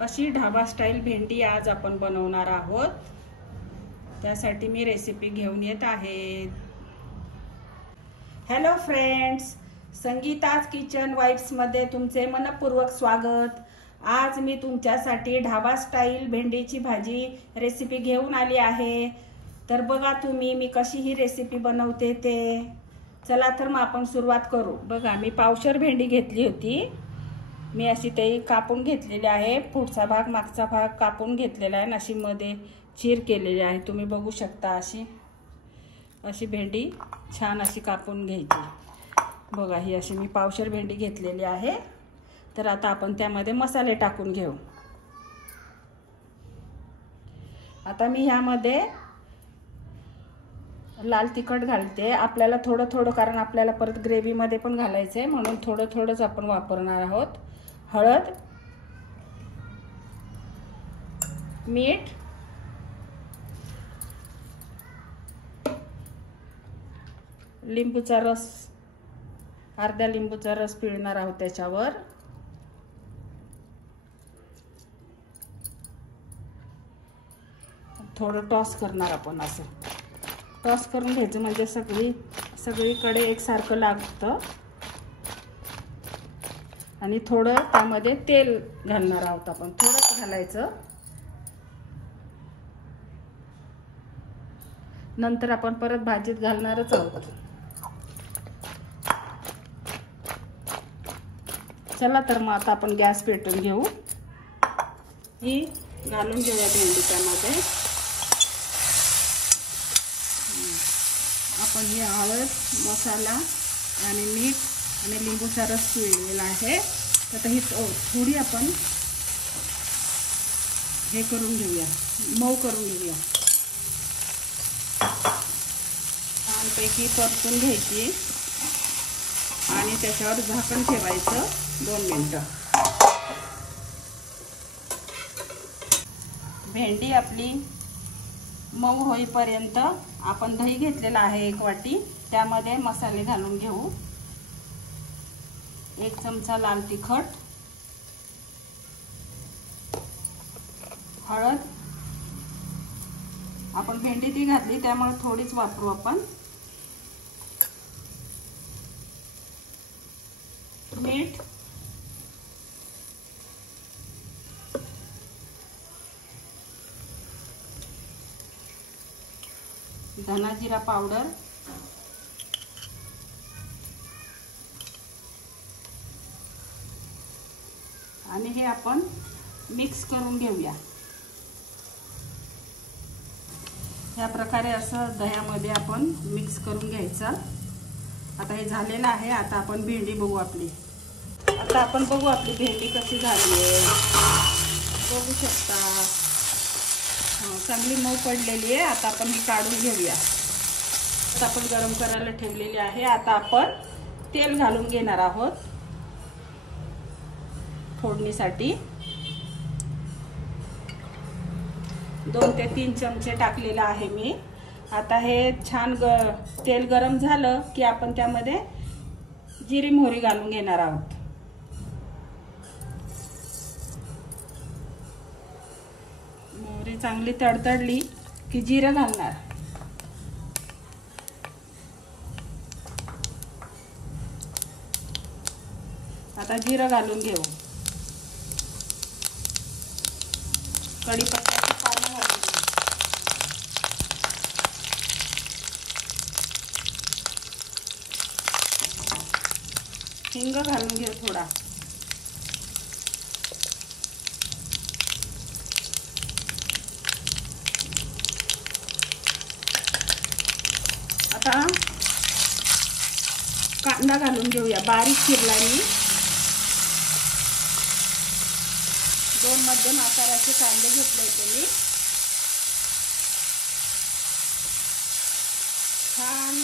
अशी ढाबा स्टाईल भेंडी आज आपण बनवणार आहोत। त्यासाठी मी रेसिपी घेऊन येत आहे। Hello friends, Sangeeta's kitchen vibes मध्ये तुमचे मनपूर्वक स्वागत। आज मी तुमच्यासाठी ढाबा स्टाईल भेंडीची भाजी रेसिपी घेऊन आली आहे। तर बघा तुम्ही मी कशी ही रेसिपी बनवते ते। चला तर मग आपण सुरुवात करू। बघा मी पावशर भेंडी घेतली होती। मी अशी ते कापून घेतलेली आहे। पुढचा भाग मागचा भाग कापून घेतलेला आहे। नाशीमध्ये चीर केलेली आहे। तुम्ही बघू शकता अशी भेंडी छान अशी कापून घ्यायची। बघा ही अशी मी पावशर भेंडी घेतलेली आहे। तर आता आपण त्यामध्ये मसाले टाकून घेऊ। आता मी ह्यामध्ये लाल तिखट घालते। आपल्याला थोडं थोडं, कारण आपल्याला परत ग्रेव्ही मध्ये पण घालायचं आहे, म्हणून थोडं थोडंच आपण वापरणार आहोत। हळद, मीठ, लिंबूचा रस, अर्धा लिंबूचा रस पिळणार आहोत त्याच्यावर। थोडं टॉस करणार आपण। असं टॉस करून घ्यायचं म्हणजे सगळीकडे एकसारखं लागतं। आणि थोडं त्यामध्ये तेल घालणार आहोत आपण, थोडंच घालायचं। नंतर आपण परत भाजीत घालणारच आहोत। चला तर मग आता आपण गॅस पेटवून घेऊ। ही घालून घेऊया भेंडी त्यामध्ये। आपण ही हळद, मसाला आणि मीठ आणि लिंबूचा रस पिळलेला आहे। आता ही थोडी आपण हे करून घेऊया, मऊ करून घेऊया। छानपैकी परतून घ्यायची आणि त्याच्यावर झाकण ठेवायचं 2 मिनिटं। भेंडी आपली मऊ होईपर्यंत आपण दही घेतलेला आहे 1 वाटी, त्यामध्ये मसाले घालून घेऊ। 1 चमचा लाल तिखट, हळद, आपण भेंडी ती घातली त्यामुळे थोडीच वापरू आपण। मीठ, धना जिरा पावडर, आणि हे आपण मिक्स करून घेऊया। या प्रकारे असं दह्यामध्ये आपण मिक्स करून घ्यायचं। आता हे झालेलं आहे। आता आपण भेंडी बघू आपली। आता आपण बघू आपली भेंडी कशी झाली आहे। बघू शकता चांगली मऊ पडलेली आहे। आता आपण ही काढून घेऊया। आता आपण गरम करायला ठेवलेली आहे। आता आपण तेल घालून घेणार आहोत फोडणीसाठी। 2 ते 3 चमचे टाकलेला आहे मी। आता हे छान तेल गरम झालं की आपण त्यामध्ये जिरी मोहरी घालून घेणार आहोत। मोहरी चांगली तडतडली की जिरं घालणार। आता जिरं घालून घेऊ। कढीपत्त्याची पानं घालून घेऊ। हिंग घालून घेऊ थोडा। आता कांदा घालून घेऊया। बारीक चिरला मी 2 मध्यम आकाराचे कांदे घेतले होते मी। छान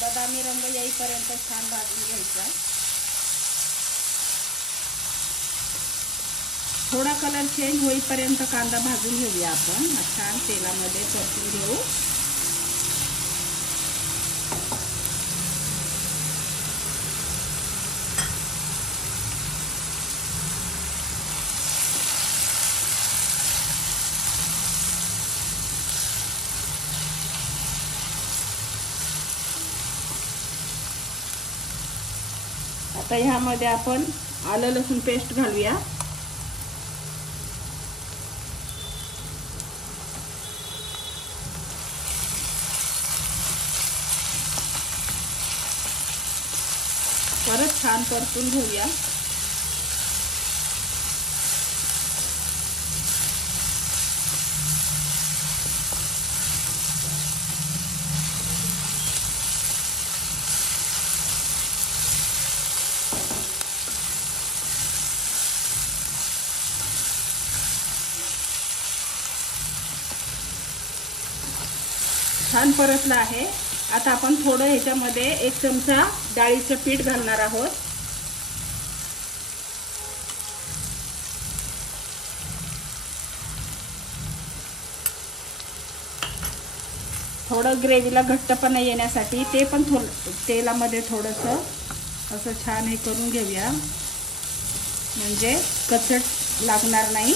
बदामी रंग येईपर्यंत छान भाजून घ्यायचा। थोडा कलर चेंज होईपर्यंत कांदा भाजून घेऊया आपण। छान तेलामध्ये परतून घेऊ। आता ह्यामध्ये आपण आलं लसूण पेस्ट घालूया. परत छान परतून घेऊया. छान परतला आहे. आता आपण थोडं ह्याच्यामध्ये 1 चमचा डाळीचं पीठ घालणार आहोत. थोडं ग्रेव्हीला घट्टपणा येण्यासाठी ते पण तेलामध्ये थोडंसं असं छान हे करून घेऊया, म्हणजे कचट लागणार नाही.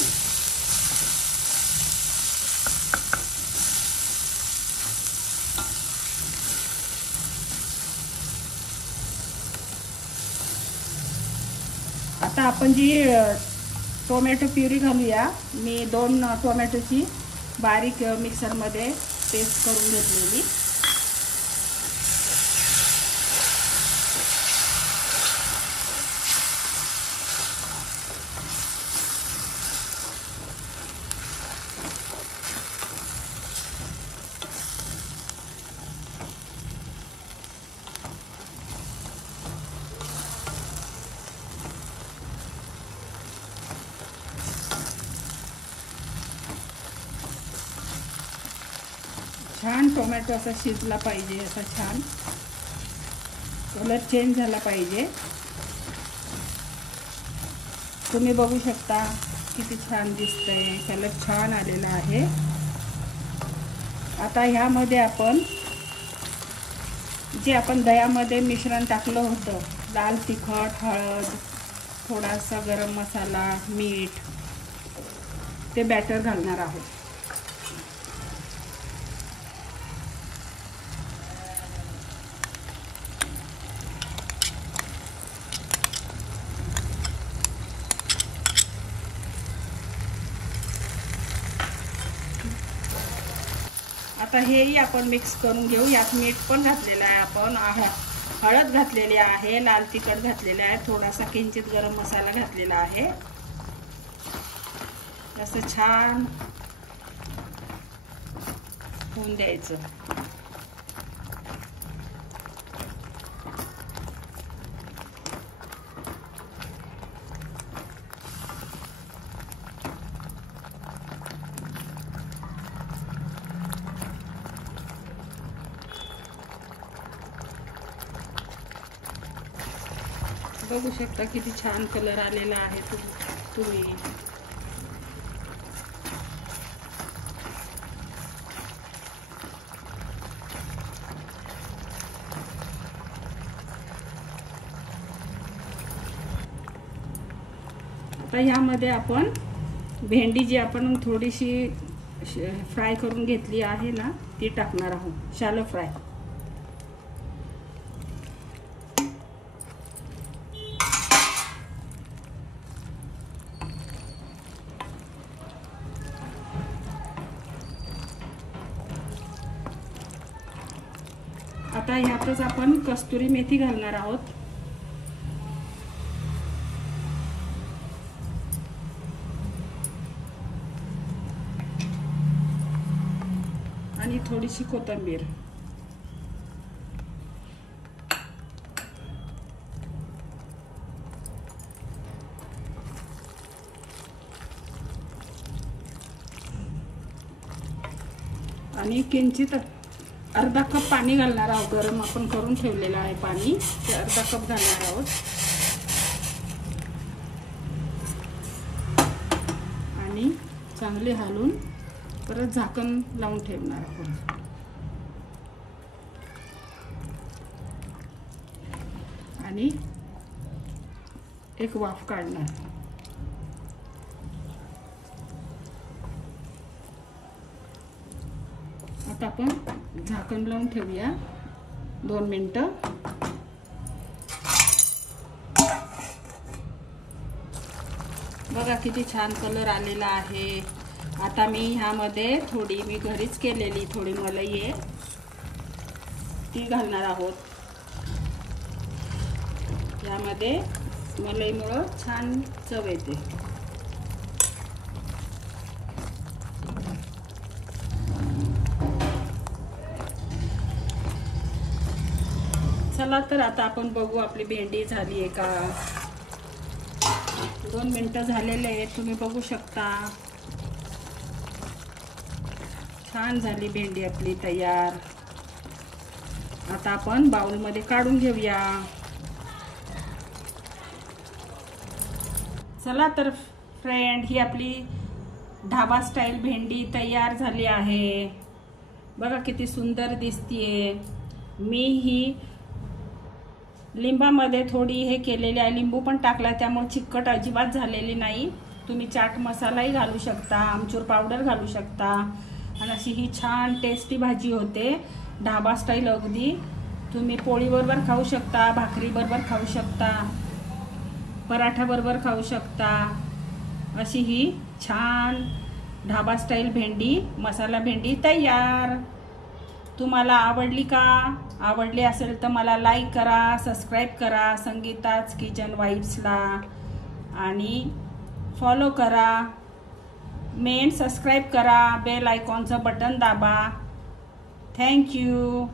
आता आपण जी टोमॅटो प्युरी घालूया. मी 2 टोमॅटोची बारीक मिक्सरमध्ये पेस्ट करून घेतलेली. छान टोमॅटो असा शिजला पाहिजे, असा छान कलर चेंज झाला पाहिजे. तुम्ही बघू शकता किती छान दिसतंय, कलर छान आलेला आहे. आता ह्यामध्ये आपण जे आपण दह्यामध्ये मिश्रण टाकलं होतं, लाल तिखट, हळद, थोडासा गरम मसाला, मीठ, ते बॅटर घालणार आहोत. आता हेही आपण मिक्स करून घेऊ. यात मीठ पण घातलेलं आहे आपण, हळद घातलेली आहे, लाल तिखट घातलेले आहे, थोडासा किंचित गरम मसाला घातलेला आहे. असं छान होऊन द्यायचं. बघू शकता किती छान कलर आलेला आहे तुम्ही. आता ह्यामध्ये आपण भेंडी जी आपण थोडीशी फ्राय करून घेतली आहे ना, ती टाकणार आहोत, शॅलो फ्राय. आता ह्यातच आपण कस्तुरी मेथी घालणार आहोत. आणि थोडीशी कोथिंबीर. आणि किंचित अर्धा कप पाणी घालणार आहोत. गरम आपण करून ठेवलेलं आहे पाणी, ते अर्धा कप घालणार आहोत. आणि चांगले हलवून परत झाकण लावून ठेवणार आहोत. आणि एक वाफ काढणार. आता आपण झाकण लावून ठेवूया 2 मिनिटं. बघा किती छान कलर आलेला आहे। आता मी ह्यामध्ये थोडी मी घरीच केलेली थोडी मलाई आहे ती घालणार आहोत। यामध्ये मलईमुळे छान चव येते। चला तर आता आपण बघू आपली भेंडी झाली आहे का। 2 मिनिटं झालेले आहेत, तुम्ही बघू शकता। छान झाली भेंडी आपली तयार। आता आपण बाउलमध्ये काढून घेऊया। चला तर फ्रेंड, ही आपली ढाबा स्टाईल भेंडी तयार झाली आहे। बघा किती सुंदर दिसतीये। मी ही लिंबामध्ये थोडी हे केलेली आहे, लिंबू पण टाकला, त्यामुळे चिकट अजिबात झालेली नाही। तुम्ही चाट मसालाही घालू शकता, आमचूर पावडर घालू शकता आणि अशी ही छान टेस्टी भाजी होते ढाबा स्टाईल। अगदी तुम्ही पोळी बरोबर खाऊ शकता, भाकरी बरोबर खाऊ शकता, पराठा बरोबर खाऊ शकता। अशी ही छान ढाबा स्टाईल भेंडी, मसाला भेंडी तयार। तुम्हाला आवडली का? आवडली असेल तर मला लाईक करा, सबस्क्राईब करा संगीताज किचन वाइब्सला आणि फॉलो करा, मेन सबस्क्राईब करा, बेल आयकॉनचं बटन दाबा। Thank you.